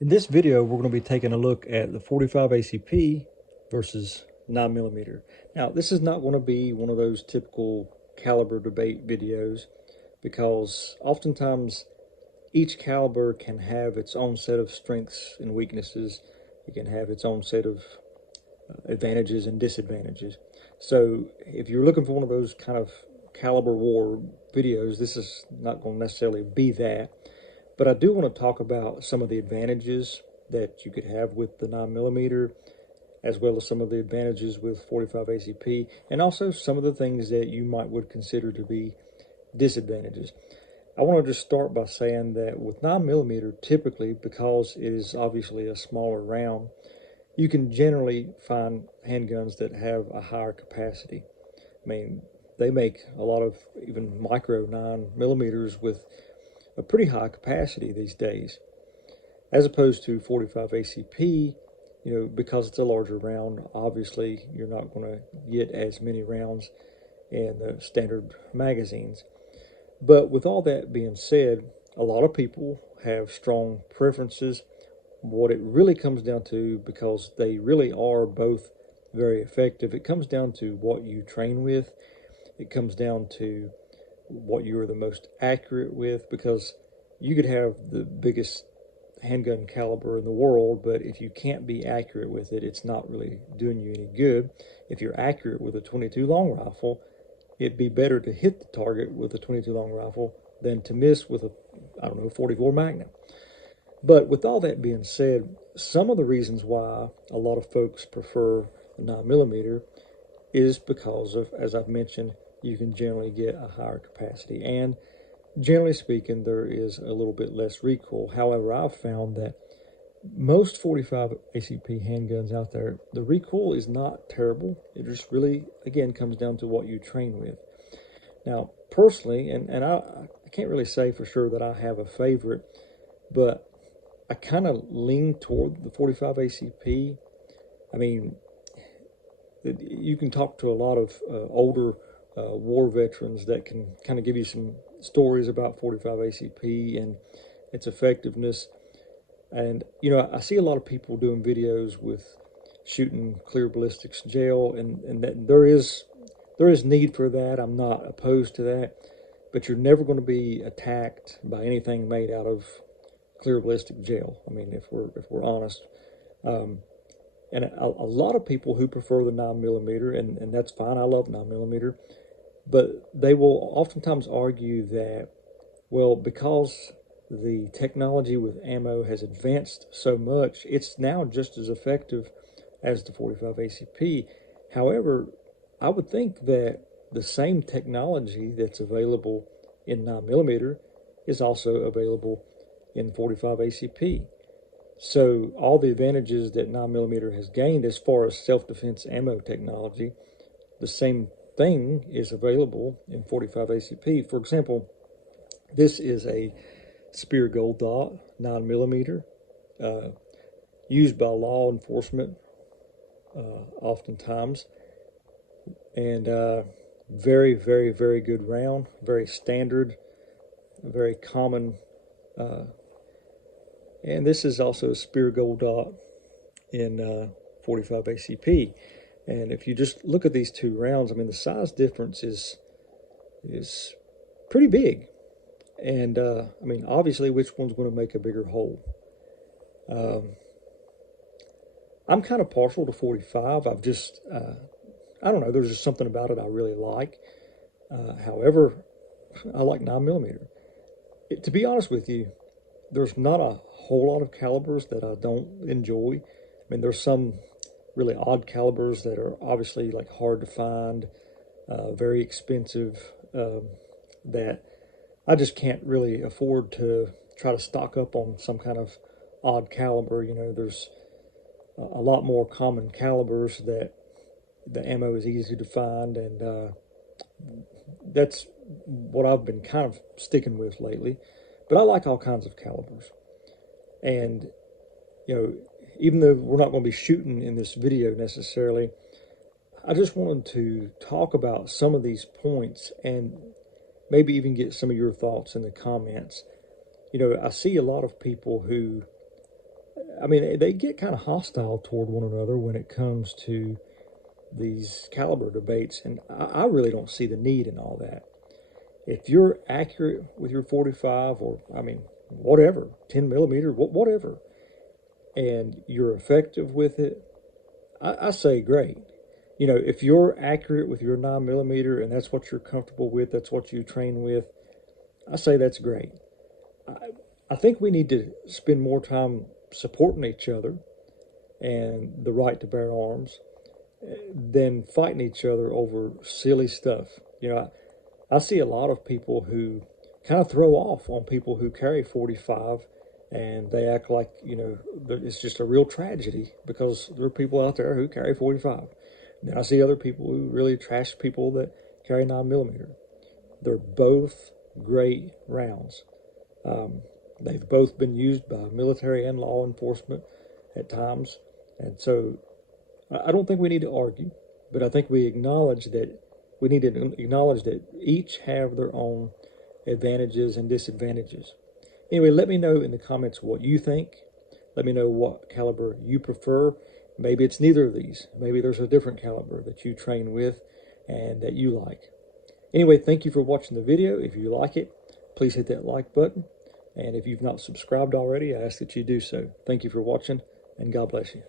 In this video, we're going to be taking a look at the 45 ACP versus 9mm. Now, this is not going to be one of those typical caliber debate videos because oftentimes each caliber can have its own set of strengths and weaknesses. It can have its own set of advantages and disadvantages. So if you're looking for one of those kind of caliber war videos, this is not going to necessarily be that. But I do want to talk about some of the advantages that you could have with the 9mm, as well as some of the advantages with 45 ACP, and also some of the things that you would consider to be disadvantages. I want to just start by saying that with 9mm, typically, because it is obviously a smaller round, you can generally find handguns that have a higher capacity. I mean, they make a lot of even micro 9mm with a pretty high capacity these days, as opposed to 45 ACP. Because it's a larger round, obviously you're not going to get as many rounds in the standard magazines. But with all that being said, a lot of people have strong preferences. What it really comes down to, because they really are both very effective, it comes down to what you train with. It comes down to what you're the most accurate with, because you could have the biggest handgun caliber in the world, but if you can't be accurate with it, it's not really doing you any good. If you're accurate with a 22 long rifle, it'd be better to hit the target with a 22 long rifle than to miss with a, I don't know, 44 Magnum. But with all that being said, some of the reasons why a lot of folks prefer a 9mm is because of, as I've mentioned, you can generally get a higher capacity, and generally speaking, there is a little bit less recoil. However, I've found that most 45 ACP handguns out there, the recoil is not terrible. It just really, again, comes down to what you train with. Now, personally, and I can't really say for sure that I have a favorite, but I kind of lean toward the 45 ACP. I mean, you can talk to a lot of older war veterans that can kind of give you some stories about 45 ACP and its effectiveness. And, I see a lot of people doing videos with shooting clear ballistics gel, and that there is need for that. I'm not opposed to that, but you're never going to be attacked by anything made out of clear ballistic gel. I mean, if we're honest. And a lot of people who prefer the 9mm, and that's fine. I love 9mm, but they will oftentimes argue that, well, because the technology with ammo has advanced so much, it's now just as effective as the 45 ACP. However, I would think that the same technology that's available in 9mm is also available in 45 ACP. So all the advantages that 9mm has gained as far as self-defense ammo technology, the same thing is available in 45 ACP. For example, this is a Speer Gold Dot 9mm, used by law enforcement oftentimes, and very, very, very good round, very standard, very common. And this is also a Speer Gold Dot in 45 ACP. And if you just look at these two rounds, I mean, the size difference is pretty big. And I mean, obviously, which one's going to make a bigger hole? I'm kind of partial to 45. I don't know, there's just something about it I really like. However, I like 9mm. To be honest with you, there's not a whole lot of calibers that I don't enjoy. I mean, there's some really odd calibers that are obviously like hard to find, very expensive, that I just can't really afford to try to stock up on some kind of odd caliber. There's a lot more common calibers that the ammo is easy to find, and that's what I've been kind of sticking with lately. But I like all kinds of calibers. And, even though we're not going to be shooting in this video necessarily, I just wanted to talk about some of these points and maybe even get some of your thoughts in the comments. I see a lot of people who I mean, they get kind of hostile toward one another when it comes to these caliber debates, and I really don't see the need in all that. If you're accurate with your 45, or I mean, whatever, 10 millimeter, whatever, and you're effective with it, I say great. You know, if you're accurate with your 9 millimeter and that's what you're comfortable with, that's what you train with, I say that's great. I think we need to spend more time supporting each other and the right to bear arms than fighting each other over silly stuff. You know, I see a lot of people who kind of throw off on people who carry 45, and they act like, you know, it's just a real tragedy because there are people out there who carry 45. And then I see other people who really trash people that carry 9 millimeter. They're both great rounds. They've both been used by military and law enforcement at times. And so I don't think we need to argue, but I think we need to acknowledge that each have their own advantages and disadvantages. Anyway, let me know in the comments what you think. Let me know what caliber you prefer. Maybe it's neither of these. Maybe there's a different caliber that you train with and that you like. Anyway, thank you for watching the video. If you like it, please hit that like button. And if you've not subscribed already, I ask that you do so. Thank you for watching, and God bless you.